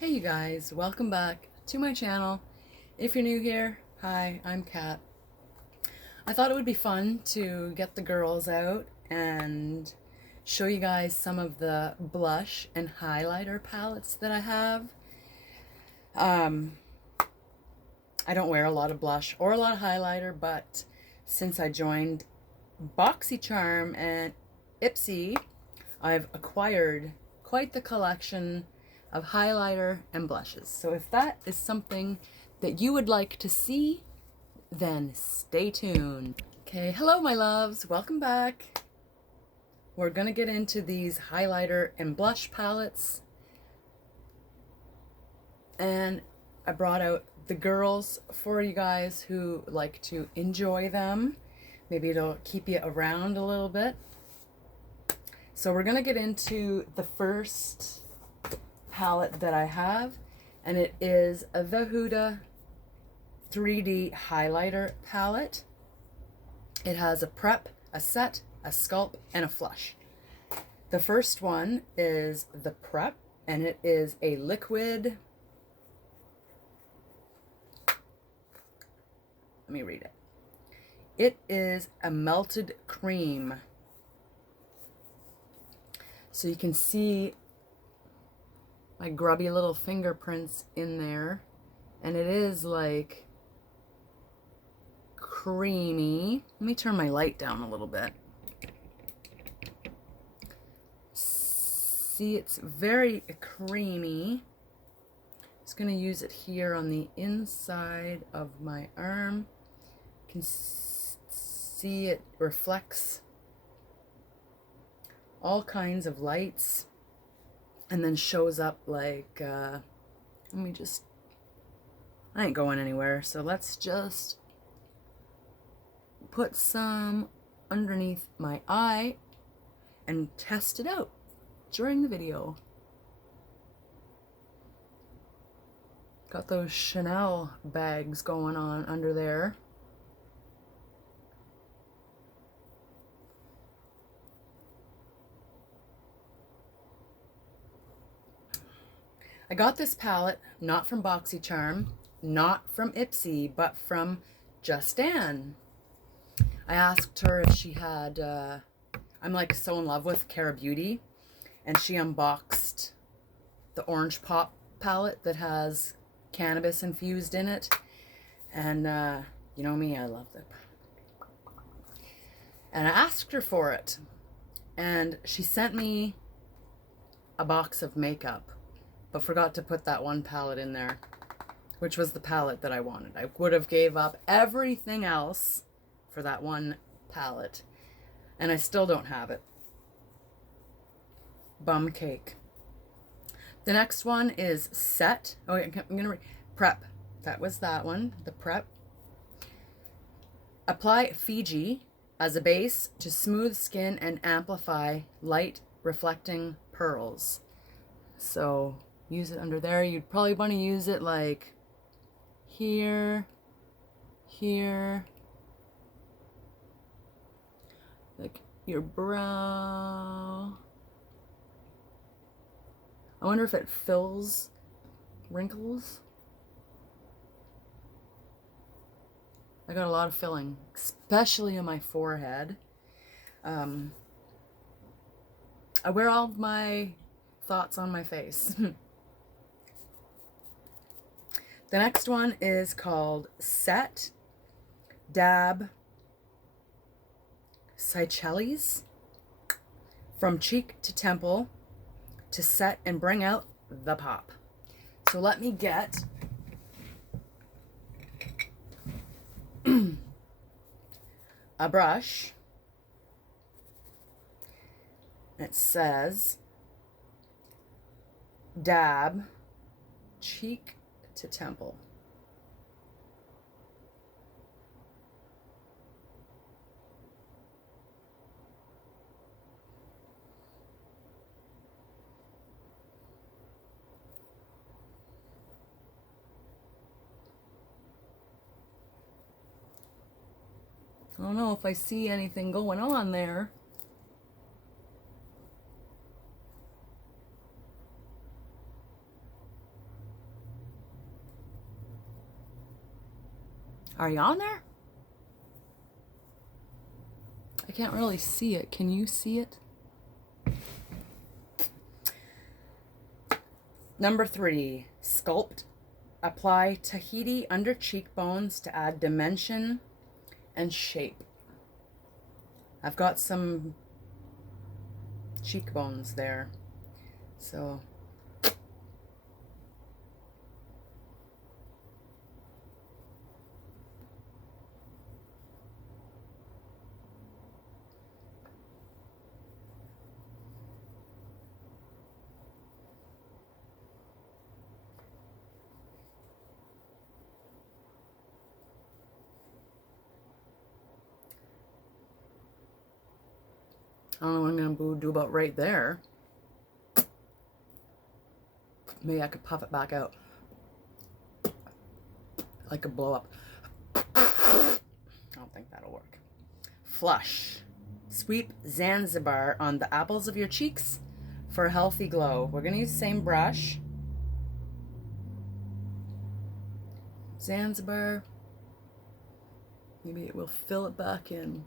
Hey you guys, welcome back to my channel. If you're new here, hi, I'm Kat. I thought it would be fun to get the girls out and show you guys some of the blush and highlighter palettes that I have. I don't wear a lot of blush or a lot of highlighter, but since I joined BoxyCharm and Ipsy, I've acquired quite the collection of highlighter and blushes. So if that is something that you would like to see, then stay tuned. Okay, hello my loves, welcome back. We're gonna get into these highlighter and blush palettes. And I brought out the girls for you guys who like to enjoy them. Maybe it'll keep you around a little bit. So we're gonna get into the first palette that I have, and it is the Huda 3D highlighter palette. It has a prep, a set, a sculpt, and a flush. The first one is the prep, and it is a liquid. Let me read it. It is a melted cream. So you can see my grubby little fingerprints in there, and it is like creamy. Let me turn my light down a little bit. See, it's very creamy. Just gonna use it here on the inside of my arm. You can see it reflects all kinds of lights and then shows up like, I ain't going anywhere, so let's just put some underneath my eye and test it out during the video. Got those Chanel bags going on under there. I got this palette not from BoxyCharm, not from Ipsy, but from Just Anne. I asked her if she had, I'm like so in love with Cara Beauty, and she unboxed the Orange Pop palette that has cannabis infused in it. And you know me, I love that. And I asked her for it, and she sent me a box of makeup, but forgot to put that one palette in there, which was the palette that I wanted. I would have gave up everything else for that one palette, and I still don't have it. Bum cake. The next one is set. Oh, I'm gonna read prep. That was that one, the prep. Apply Fiji as a base to smooth skin and amplify light reflecting pearls. So use it under there. You'd probably want to use it like here, here, like your brow. I wonder if it fills wrinkles. I got a lot of filling, especially on my forehead. I wear all of my thoughts on my face. The next one is called Set Dab Seychelles. From cheek to temple to set and bring out the pop. So let me get a brush. It says dab cheek to temple. I don't know if I see anything going on there. Are you on there? I can't really see it. Can you see it? Number 3, sculpt. Apply Tahiti under cheekbones to add dimension and shape. I've got some cheekbones there, so I don't know what I'm going to do about right there. Maybe I could puff it back out. Like a blow up. I don't think that'll work. Flush. Sweep Zanzibar on the apples of your cheeks for a healthy glow. We're going to use the same brush. Zanzibar. Maybe it will fill it back in.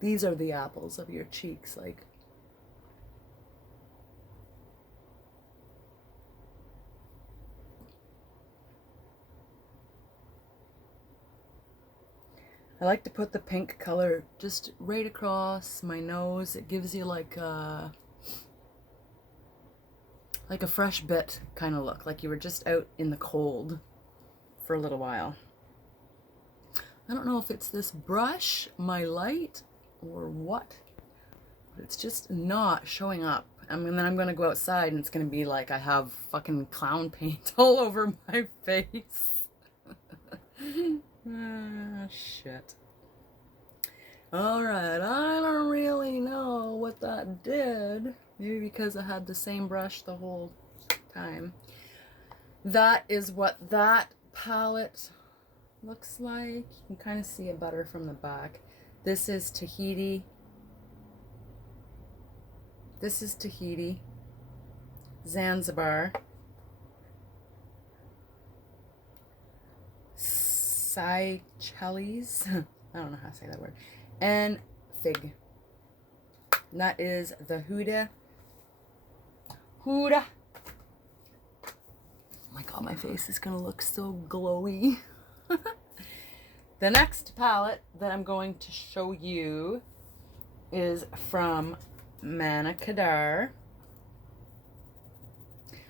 These are the apples of your cheeks, like. I like to put the pink color just right across my nose. It gives you like a fresh bit kind of look, like you were just out in the cold for a little while. I don't know if it's this brush, my light, or what, but it's just not showing up. And then I'm gonna go outside and it's gonna be like I have fucking clown paint all over my face. Ah, shit. Alright, I don't really know what that did. Maybe because I had the same brush the whole time. That is what that palette looks like. You can kind of see it better from the back. This is Tahiti. This is Tahiti. Zanzibar. Seychelles. I don't know how to say that word. And Fig. And that is the Huda. Huda. Oh my god, my face is gonna look so glowy. The next palette that I'm going to show you is from Manakadar.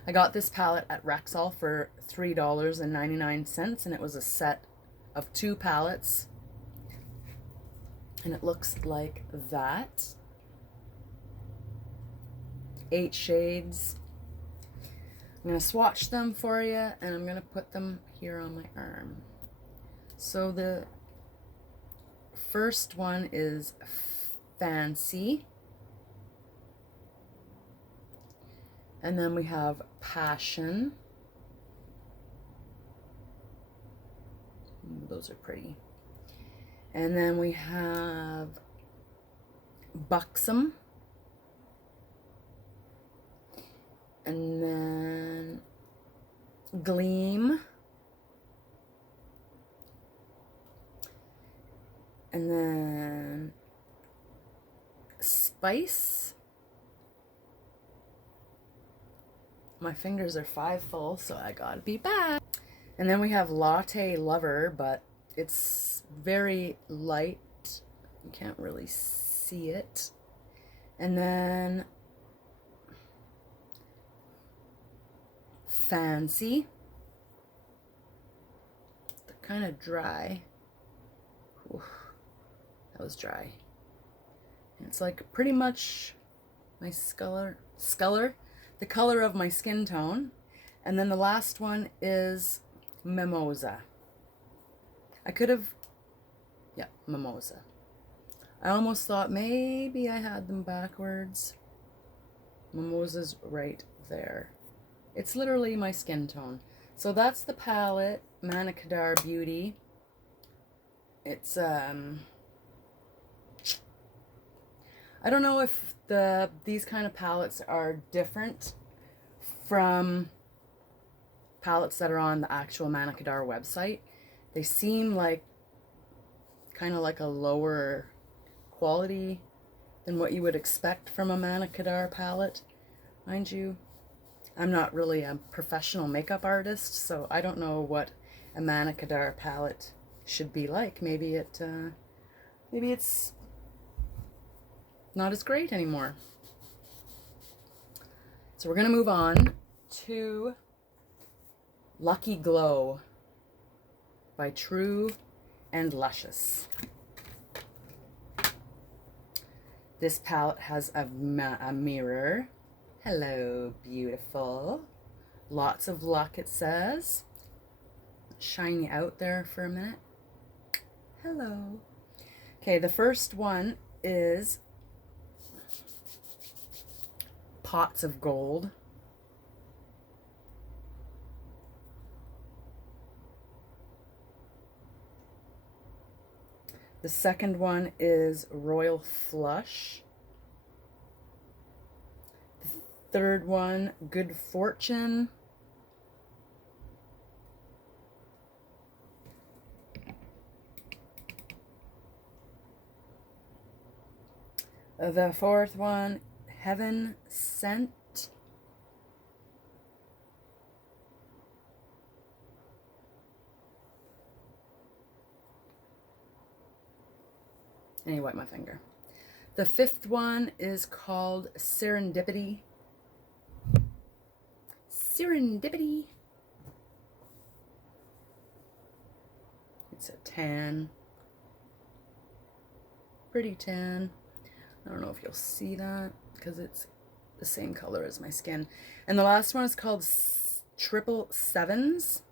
I got this palette at Rexall for $3.99, and it was a set of 2 palettes. And it looks like that. 8 shades. I'm going to swatch them for you, and I'm going to put them here on my arm. So the first one is Fancy. And then we have Passion. Ooh, those are pretty. And then we have Buxom. And then Gleam. And then Spice. My fingers are 5 full, so I gotta be back. And then we have Latte Lover, but it's very light. You can't really see it. And then Fancy. They're kind of dry. Oof, that was dry. And it's like pretty much my sculler, the color of my skin tone. And then the last one is Mimosa. I could have, yeah, Mimosa. I almost thought maybe I had them backwards. Mimosa's right there. It's literally my skin tone. So that's the palette, Manakadar Beauty. It's, I don't know if these kind of palettes are different from palettes that are on the actual Manicadar website, they seem like kind of like a lower quality than what you would expect from a Manicadar palette. Mind you, I'm not really a professional makeup artist, so I don't know what a Manicadar palette should be like. Maybe it's not as great anymore. So we're gonna move on to Lucky Glow by True and Luscious. This palette has a mirror. Hello, beautiful. Lots of luck, it says. Shiny out there for a minute. Hello. Okay, the first one is Pots of Gold. The second one is Royal Flush. The third one, Good Fortune. The fourth one, Heaven Sent. And you wipe my finger. The fifth one is called Serendipity. Serendipity. It's a tan. Pretty tan. I don't know if you'll see that because it's the same color as my skin. And the last one is called Triple Sevens.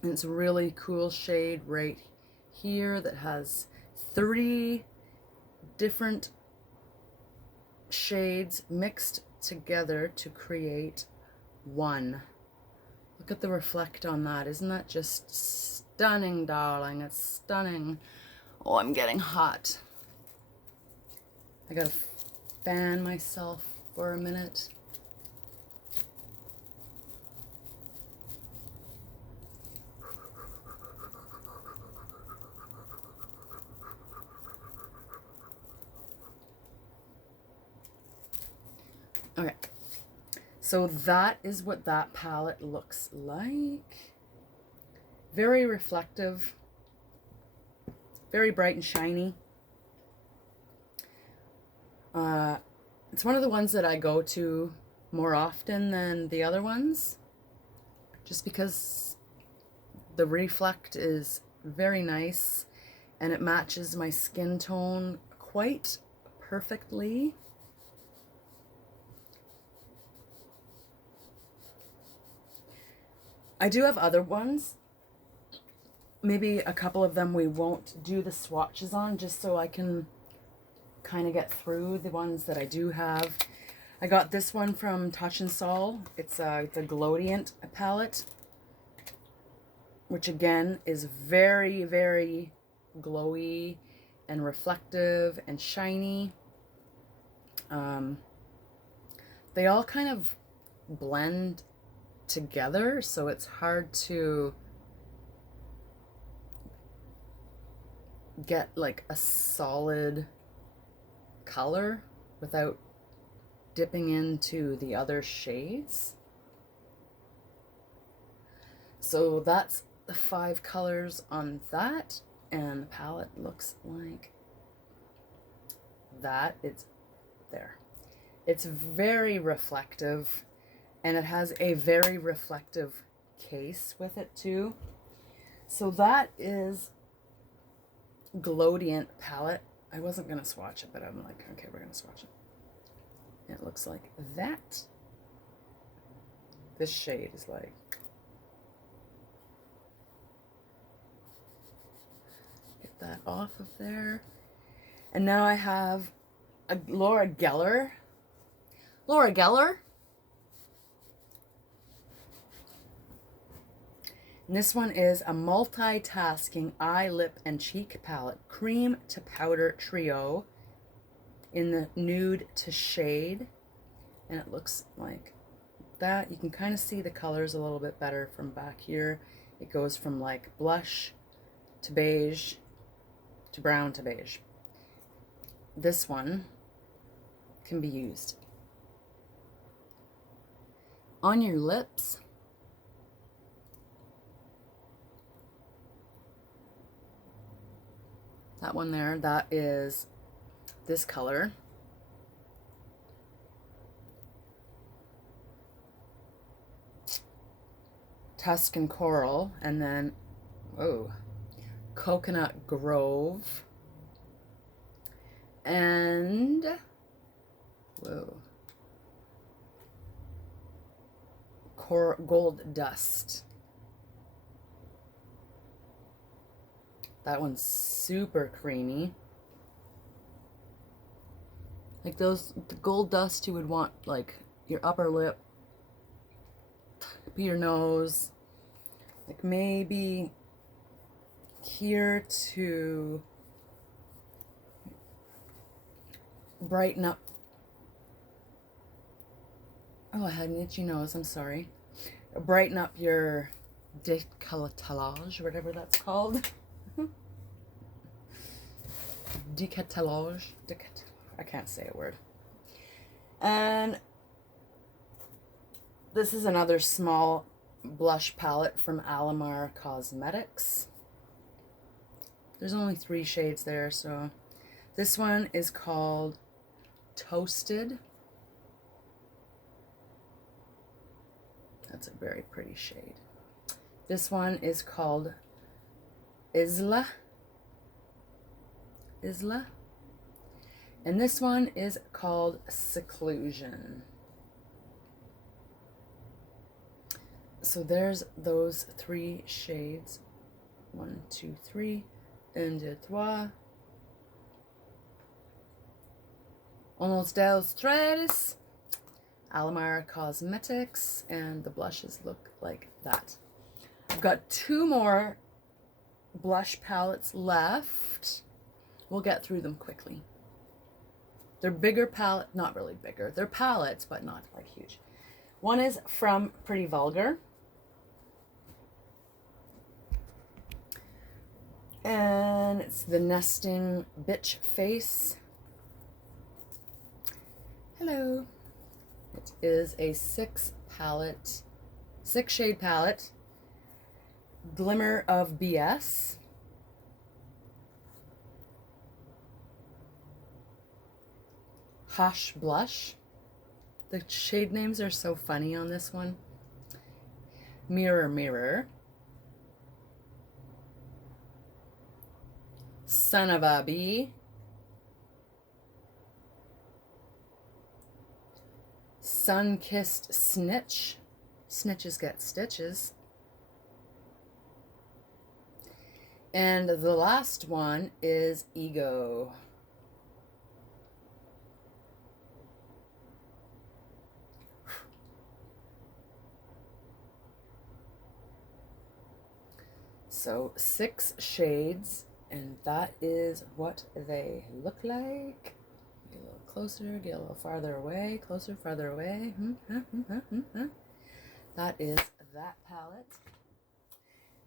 And it's a really cool shade right here that has 3 different shades mixed together to create one. Look at the reflect on that. Isn't that just stunning, darling? It's stunning. Oh, I'm getting hot. I gotta fan myself for a minute. Okay, so that is what that palette looks like. Very reflective, very bright and shiny. It's one of the ones that I go to more often than the other ones, just because the reflect is very nice and it matches my skin tone quite perfectly. I do have other ones. Maybe a couple of them we won't do the swatches on, just so I can kind of get through the ones that I do have. I got this one from Touch and Sol. It's a Glowdient palette, which again is very, very glowy and reflective and shiny. They all kind of blend together, so it's hard to get like a solid color without dipping into the other shades. So that's the 5 colors on that, and the palette looks like that. It's there. It's very reflective, and it has a very reflective case with it too. So that is Glowdient palette. I wasn't going to swatch it, but I'm like, okay, we're going to swatch it. It looks like that. This shade is like, get that off of there. And now I have a Laura Geller. Laura Geller. And this one is a Multitasking eye, lip, and cheek palette. Cream to powder trio in the nude to shade. and it looks like that. You can kind of see the colors a little bit better from back here. It goes from like blush to beige to brown to beige. This one can be used on your lips. That one there, that is this color. Tuscan Coral, and then, whoa, Coconut Grove, and, whoa, Gold Dust. That one's super creamy. Like those, the Gold Dust you would want like your upper lip, your nose, like maybe here to brighten up. Oh, I had an itchy nose, I'm sorry. Brighten up your décolletage, whatever that's called. Décolletage. I can't say a word. And this is another small blush palette from Alamar Cosmetics. There's only 3 shades there, so this one is called Toasted. That's a very pretty shade. This one is called Isla. And this one is called Seclusion. So there's those 3 shades. 1, 2, 3. 1, 2, 3. Unos dos tres. Alamar Cosmetics, and the blushes look like that. I've got 2 more blush palettes left. We'll get through them quickly. They're bigger palette, not really bigger. They're palettes, but not like huge. One is from Pretty Vulgar. And it's the Nesting Bitch Face. Hello. It is a 6 shade palette. Glimmer of BS. Hush Blush. The shade names are so funny on this one. Mirror Mirror. Son of a Bee. Sun-Kissed Snitch. Snitches get stitches. And the last one is Ego. So 6 shades, and that is what they look like. Get a little closer, get a little farther away, closer, farther away. That is that palette.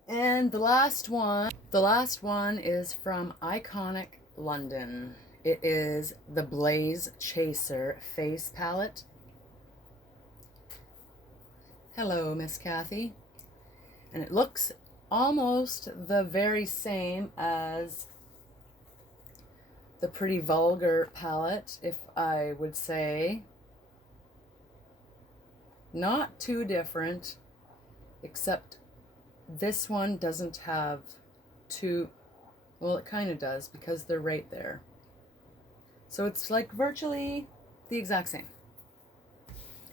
And the last one is from Iconic London. It is the Blaze Chaser Face Palette. Hello, Miss Kathy. And it looks almost the very same as the Pretty Vulgar palette, if I would say. Not too different, except this one doesn't have 2, well, it kind of does because they're right there. So it's like virtually the exact same,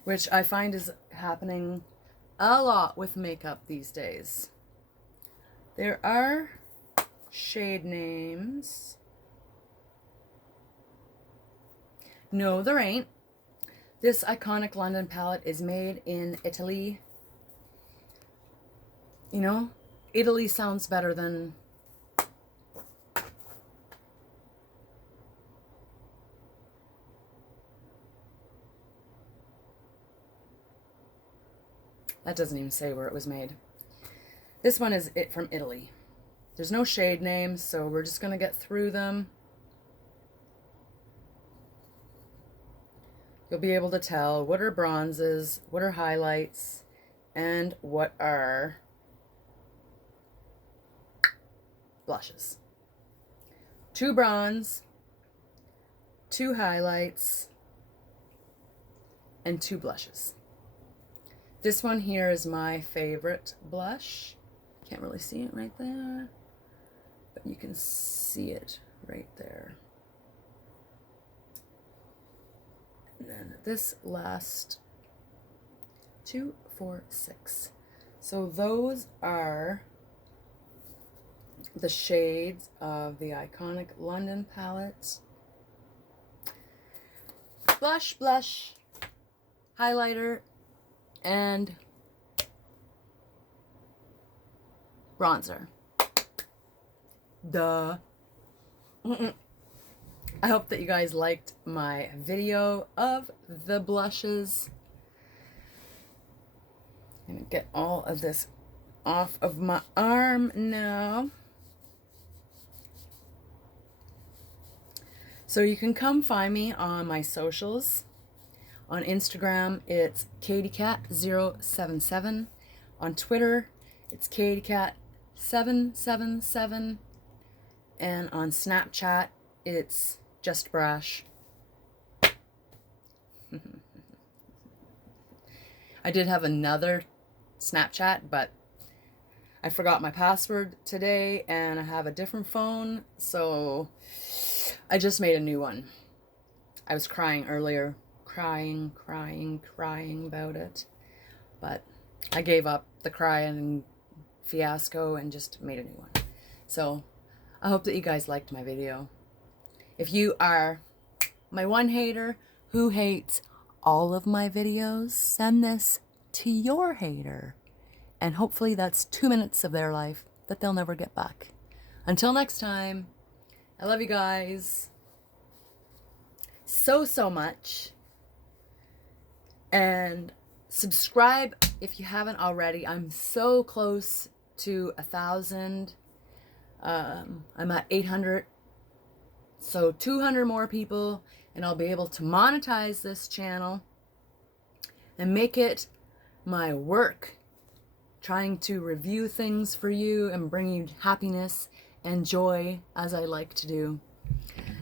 which I find is happening a lot with makeup these days. There are shade names. No, there ain't. This Iconic London palette is made in Italy. You know, Italy sounds better than That doesn't even say where it was made. This one is from Italy. There's no shade names, so we're just going to get through them. You'll be able to tell what are bronzes, what are highlights, and what are blushes. 2 bronze, 2 highlights, and 2 blushes. This one here is my favorite blush. Can't really see it right there, but you can see it right there. And then this last 2, 4, 6. So those are the shades of the iconic London palette. Blush, blush, highlighter, and bronzer. Duh. I hope that you guys liked my video of the blushes. I'm gonna get all of this off of my arm now. So you can come find me on my socials. On Instagram, it's katiecat077. On Twitter, it's katiecat777. And on Snapchat, it's just Brash. I did have another Snapchat, but I forgot my password today and I have a different phone, so I just made a new one. I was crying earlier, crying about it, but I gave up the crying fiasco and just made a new one. So I hope that you guys liked my video. If you are my one hater who hates all of my videos, send this to your hater. And hopefully that's 2 minutes of their life that they'll never get back. Until next time, I love you guys so much. And subscribe if you haven't already. I'm so close to 1,000. I'm at 800. So 200 more people and I'll be able to monetize this channel and make it my work, trying to review things for you and bring you happiness and joy as I like to do.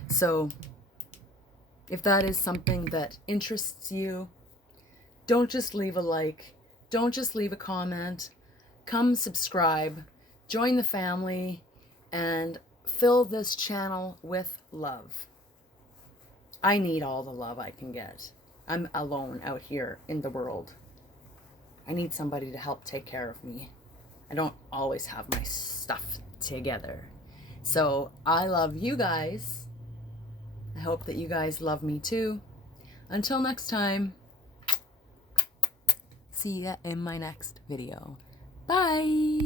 So if that is something that interests you, don't just leave a like, don't just leave a comment, come subscribe, join the family, and fill this channel with love. I need all the love I can get. I'm alone out here in the world. I need somebody to help take care of me. I don't always have my stuff together. So I love you guys. I hope that you guys love me too. Until next time, see ya in my next video. Bye!